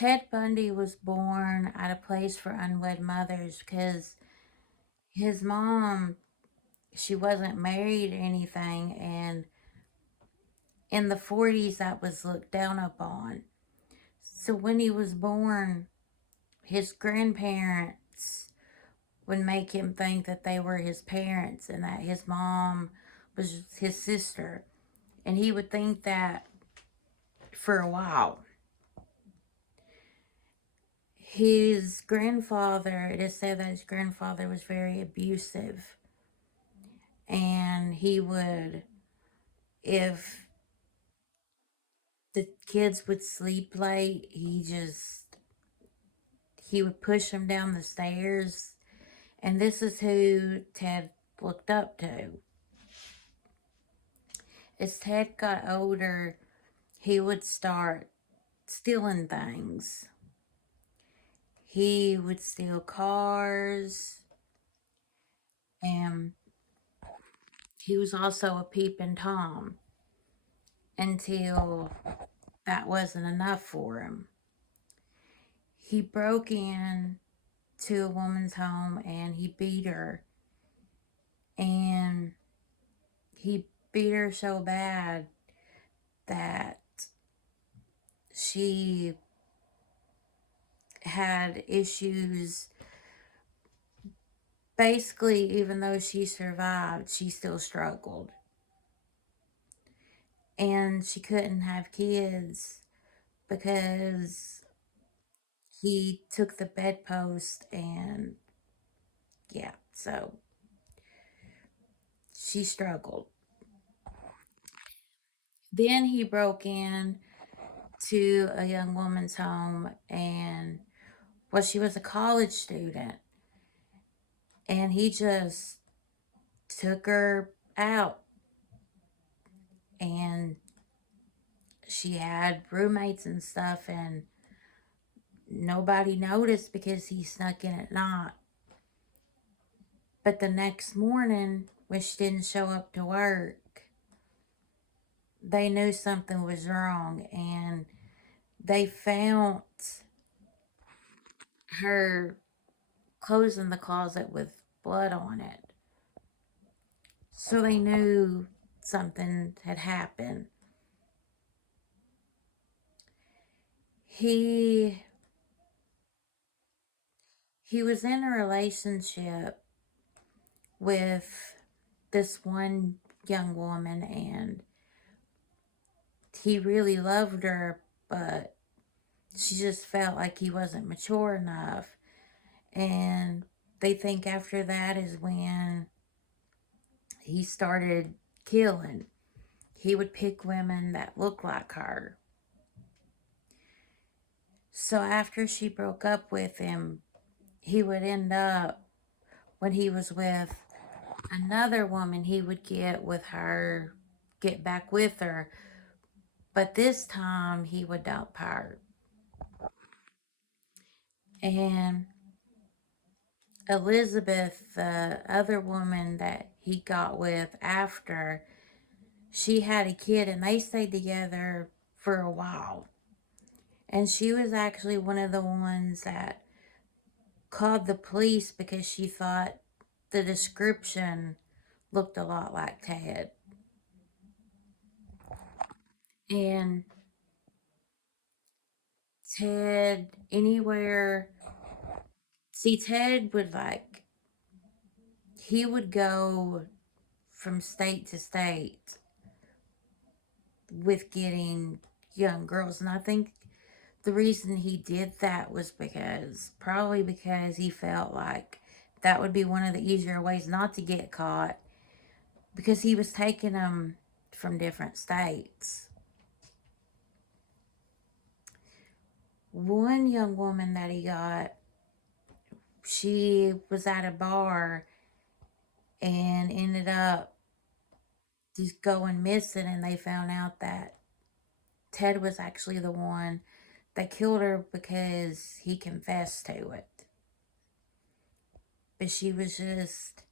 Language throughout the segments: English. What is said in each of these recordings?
Ted Bundy was born at a place for unwed mothers because his mom, she wasn't married or anything, and in the 40s that was looked down upon. So when he was born, his grandparents would make him think that they were his parents and that his mom was his sister. And he would think that for a while. His grandfather, it is said that his grandfather was very abusive. And he would, if the kids would sleep late, he would push them down the stairs. And this is who Ted looked up to. As Ted got older, he would start stealing things. He would steal cars, and he was also a peeping Tom until that wasn't enough for him. He broke in to a woman's home and he beat her. And he beat her so bad that she had issues. Basically, even though she survived, she still struggled. And she couldn't have kids because he took the bedpost, and yeah, so she struggled. Then he broke in to a young woman's home, and well, she was a college student, and he just took her out, and she had roommates and stuff, and nobody noticed because he snuck in at night. But the next morning, when she didn't show up to work, they knew something was wrong, and they found her clothes in the closet with blood on it. So they knew something had happened. He he was in a relationship with this one young woman, and he really loved her, but she just felt like he wasn't mature enough. And they think after that is when he started killing. He would pick women that looked like her. So after she broke up with him, he would end up, when he was with another woman, he would get back with her, but this time he would dump her. And Elizabeth, the other woman that he got with after, she had a kid and they stayed together for a while. And she was actually one of the ones that called the police because she thought the description looked a lot like Ted. And Ted, anywhere, see, Ted would he would go from state to state with getting young girls. And I think the reason he did that was probably because he felt like that would be one of the easier ways not to get caught, because he was taking them from different states. One young woman that he got, she was at a bar and ended up just going missing, and they found out that Ted was actually the one that killed her because he confessed to it. But she was just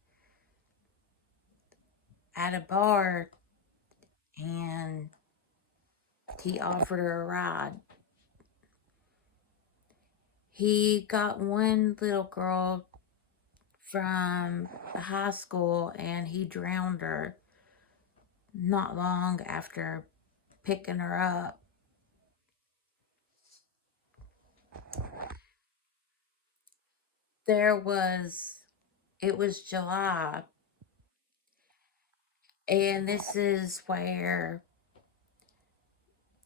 at a bar and he offered her a ride. He got one little girl from the high school and he drowned her not long after picking her up. There was, it was July, and this is where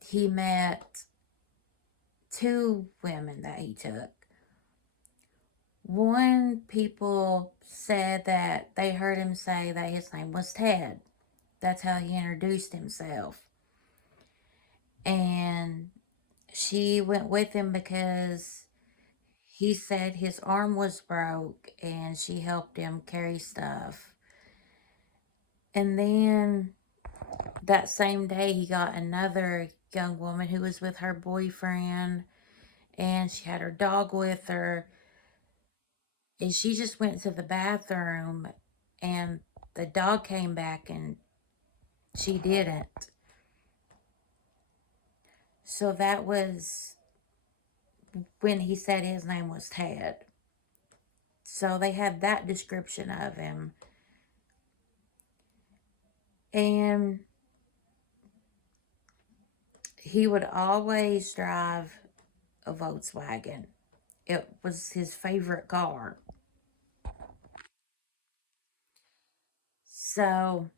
he met two women that he took. One, people said that they heard him say that his name was Ted. That's how he introduced himself. And she went with him because he said his arm was broke and she helped him carry stuff. And then that same day, he got another young woman who was with her boyfriend and she had her dog with her. And she just went to the bathroom and the dog came back and she didn't. So that was when he said his name was Ted. So they had that description of him. And he would always drive a Volkswagen. It was his favorite car. So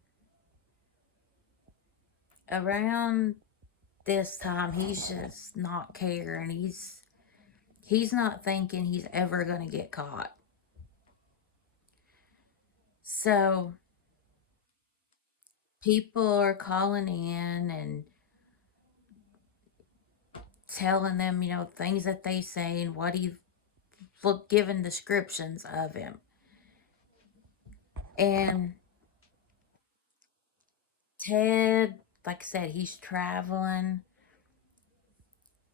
around this time, he's just not caring. He's not thinking he's ever going to get caught. So people are calling in and telling them, things that they say and what he look giving descriptions of him. And Ted, like I said, he's traveling.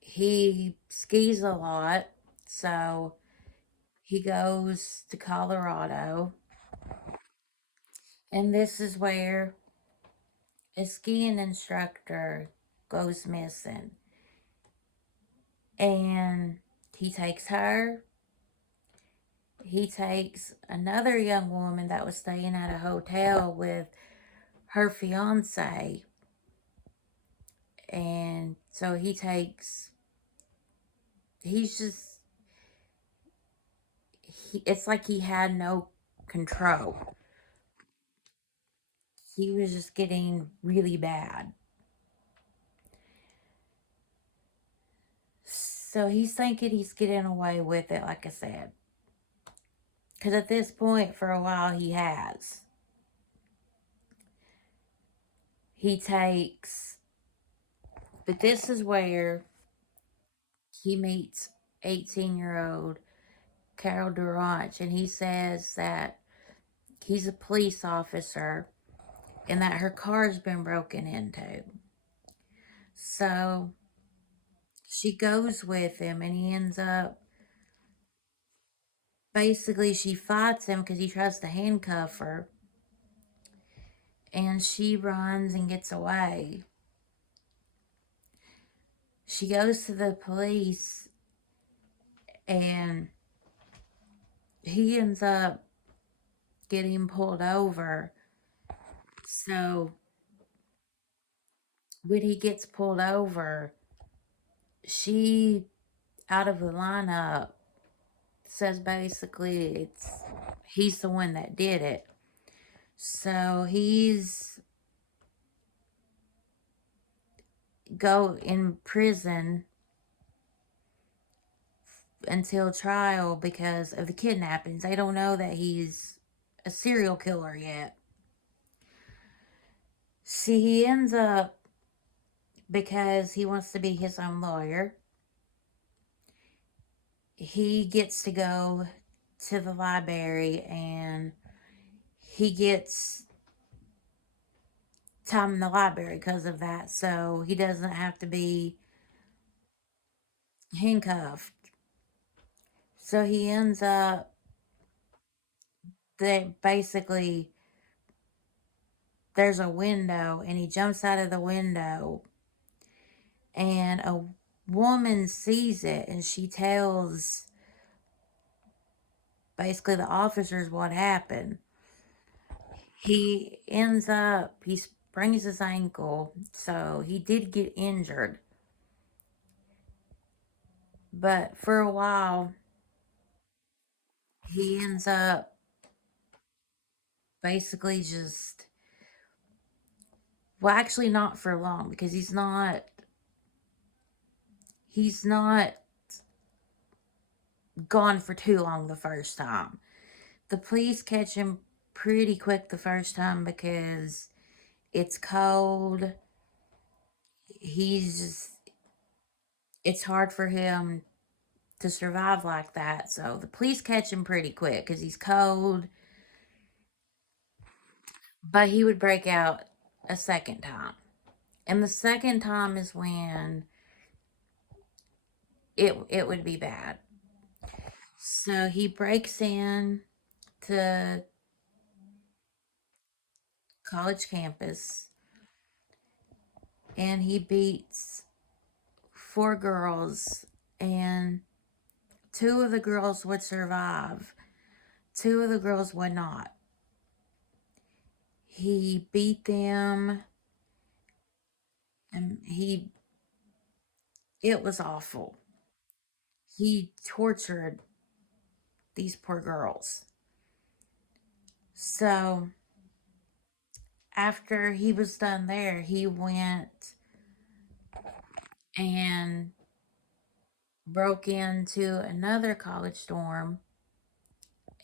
He skis a lot, so he goes to Colorado. And this is where a skiing instructor goes missing. And he takes her. He takes another young woman that was staying at a hotel with her fiance. And so he's just, it's like he had no control. He was just getting really bad. So he's thinking he's getting away with it, like I said. Because at this point, for a while, he has. He takes, but this is where he meets 18-year-old Carol Durant, and he says that he's a police officer and that her car's been broken into. So she goes with him, and he ends up, basically, she fights him because he tries to handcuff her, and she runs and gets away. She goes to the police, and he ends up getting pulled over. So when he gets pulled over, she, out of the lineup, says basically he's the one that did it. So he's go in prison until trial because of the kidnappings. They don't know that he's a serial killer yet. See, he ends up, because he wants to be his own lawyer, he gets to go to the library and he gets time in the library because of that. So he doesn't have to be handcuffed. So he ends up, that basically there's a window and he jumps out of the window and a woman sees it and she tells basically the officers what happened. He sprains his ankle, so he did get injured. But for a while, he ends up basically just, well, actually not for long, because he's not gone for too long the first time. The police catch him pretty quick the first time because it's cold. He's just, it's hard for him to survive like that. So the police catch him pretty quick because he's cold. But he would break out a second time. And the second time is when it would be bad. So he breaks in to college campus and he beats four girls, and two of the girls would survive. Two of the girls would not. He beat them, and it was awful. He tortured these poor girls. So after he was done there, he went and broke into another college dorm,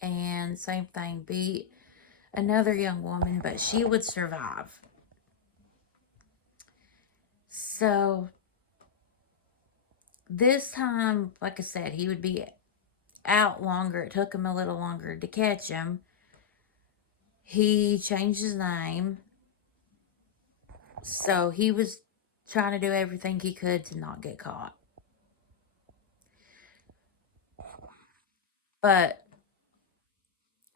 and same thing, beat another young woman, but she would survive. So this time, like I said, he would be out longer. It took him a little longer to catch him. He changed his name. So he was trying to do everything he could to not get caught. But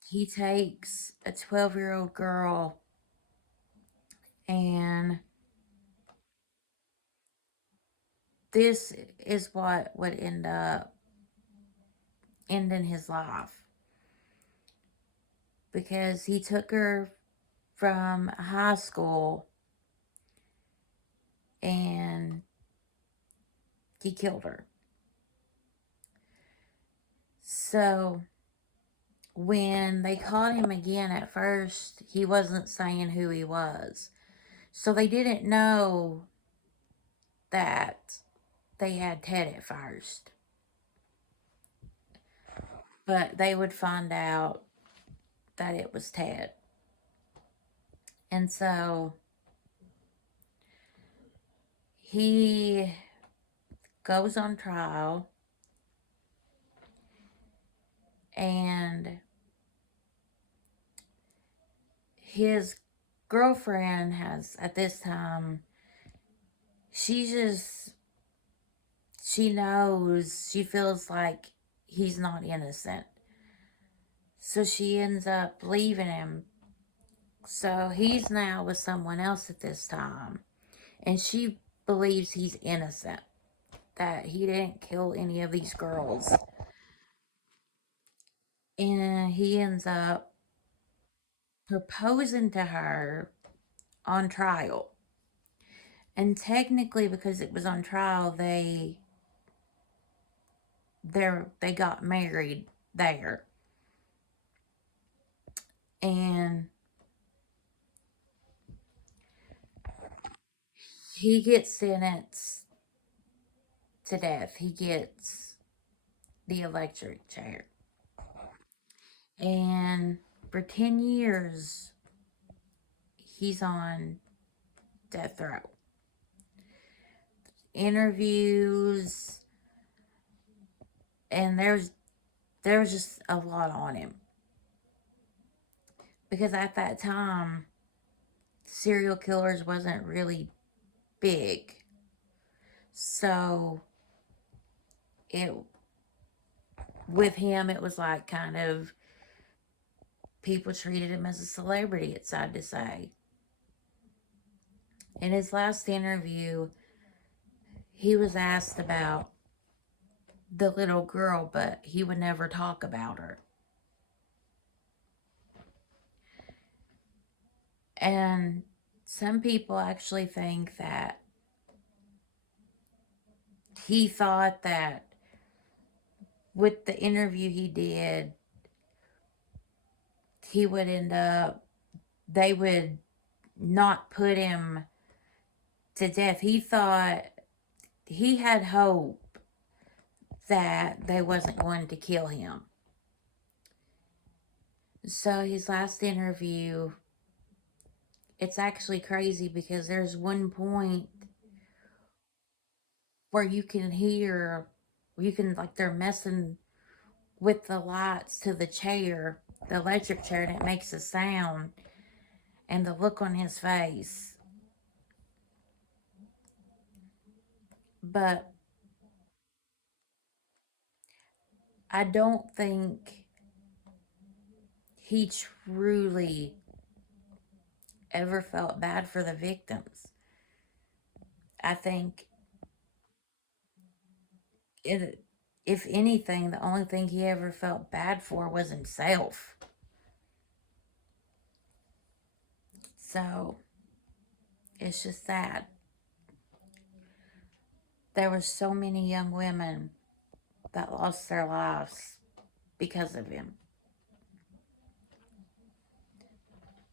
he takes a 12-year-old girl, and this is what would end up ending his life, because he took her from high school and he killed her. So when they caught him again, at first he wasn't saying who he was. So they didn't know that they had Ted at first. But they would find out that it was Ted. And so he goes on trial, and his girlfriend has, at this time, she knows, she feels like he's not innocent. So she ends up leaving him. So he's now with someone else at this time. And she believes he's innocent, that he didn't kill any of these girls. And he ends up proposing to her on trial. And technically, because it was on trial, they got married there. And he gets sentenced to death. He gets the electric chair. And for 10 years, he's on death row. Interviews, and there was just a lot on him. Because at that time, serial killers wasn't really big. So it with him, it was like kind of, people treated him as a celebrity, it's sad to say. In his last interview, he was asked about the little girl, but he would never talk about her. And some people actually think that he thought that with the interview he did, he would end up, they would not put him to death. He thought, he had hope that they wasn't going to kill him. So his last interview, it's actually crazy because there's one point where you can hear, you can, like, they're messing with the lights to the chair, the electric chair, and it makes a sound, and the look on his face. But I don't think he truly ever felt bad for the victims. I think it, if anything, the only thing he ever felt bad for was himself. So it's just sad. There were so many young women that lost their lives because of him.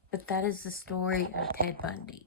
But that is the story of Ted Bundy.